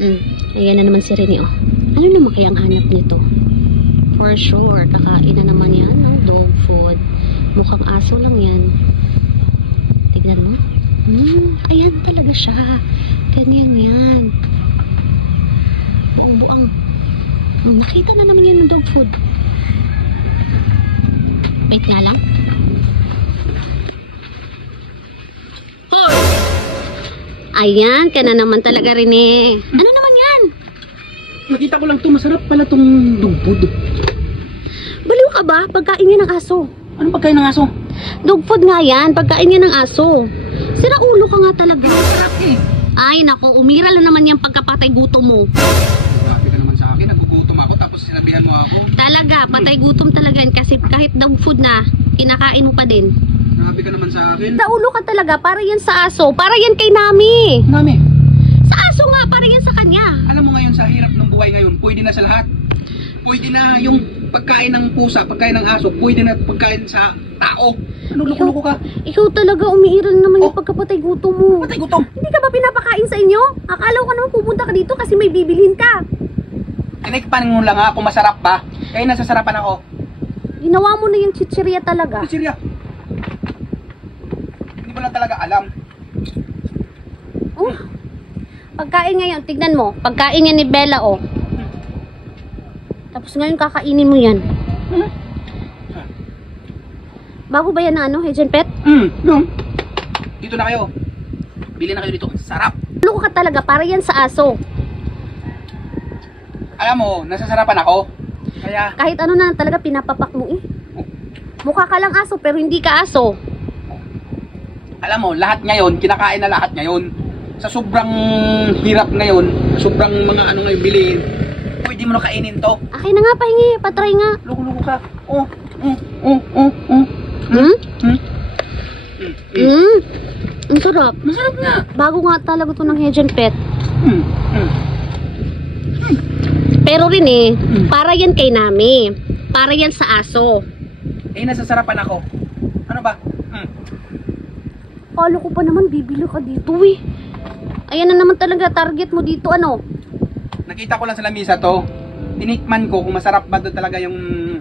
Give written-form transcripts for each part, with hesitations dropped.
Ayan na naman si Rene, oh. Ano naman kaya ang hanap nito? For sure, kakain na naman yan ng dog food. Mukhang aso lang yan. Tignan mo. Ayan talaga siya. Ganyan yan. Buong-buang. Nakita na naman yan ng dog food. Wait nga lang. Hoy! Ayan, ka na naman talaga, Rene. Ano naman yan? Nakita ko lang to, masarap pala tong dog food. Baliw ka ba? Pagkain niya ng aso. Anong pagkain ng aso? Dog food nga yan. Pagkain niya ng aso. Sira ulo ka nga talaga. Masarap eh. Ay, naku. Umira lang naman yung pagkapatay gutom mo. Grabe ka naman sa akin, nagugutom ako tapos sinabihan mo ako. Talaga, patay gutom talaga yan. Kasi kahit dog food na, kinakain mo pa din. Grabe ka naman sa akin. Sira ulo ka talaga. Para yan sa aso. Para yan kay Nami. Nami, Sa aso nga. Para yan sa kanya. alam mo ngayon sa hirap ng buhay ngayon, pwede na sa lahat. Pwede na yung pagkain ng pusa, pagkain ng aso, pwede na pagkain sa tao. Ano loko-loko ka? Ikaw talaga umiiral naman yung pagkapatay gutom mo. Patay gutom. Hindi ka ba pinapakain sa inyo? Akala ko naman pupunta ka dito kasi may bibilhin ka. Tinikpan mo lang ha kung masarap ba. Kaya nasasarapan ako. Ginawa mo na yung chichirya talaga. Serya. Hindi mo lang talaga alam. Oh. Pagkain ngayon, tignan mo. Pagkain niya ni Bella, oh. Tapos ngayon kakainin mo yan. Bago ba yan na ano, Hejen Pet? No. Dito na kayo. Bili na kayo dito. Sarap. Loko ka talaga, para yan sa aso. Alam mo, nasasarapan ako. Kaya, Kahit ano na talaga pinapapak mo eh. Mukha ka lang aso pero hindi ka aso. alam mo, lahat ngayon, kinakain na lahat ngayon. Sa sobrang hirap ngayon, sobrang mga ano ngayon bilihin, pwede mo na kainin to. Akin na nga, pahingi, patry nga. Loko-loko ka. Oh. Ang sarap. Masarap nga. Bago nga talaga to ng Hejen Pet. Pero rin eh, para yan kay Nami. Para yan sa aso. Eh, nasasarapan ako. Ano ba? Kala ko pa naman bibili ka dito eh. Ayan na naman talaga target mo dito, ano? Nakita ko lang sa lamisa to. Tinikman ko kung masarap ba doon talaga yung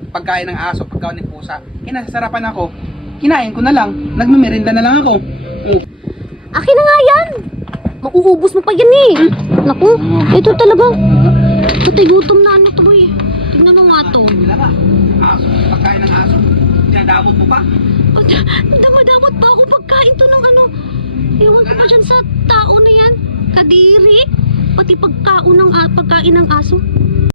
pagkain ng aso, pagkain ng pusa. Eh, nasasarapan ako. Kinain ko na lang. Nagmamerinda na lang ako. Akin na nga yan. Mauubos mo pa yan eh. Naku, ito talaga. Patay gutom na ano to eh. Tingnan mo nga to. Wala ka. Aso, pagkain ng aso. Tinadamot mo pa. Damadamot pa ako pagkain to ng ano. Iwan ko pa dyan sa tao na yan. Kadiri. Pati pagkain ng aso.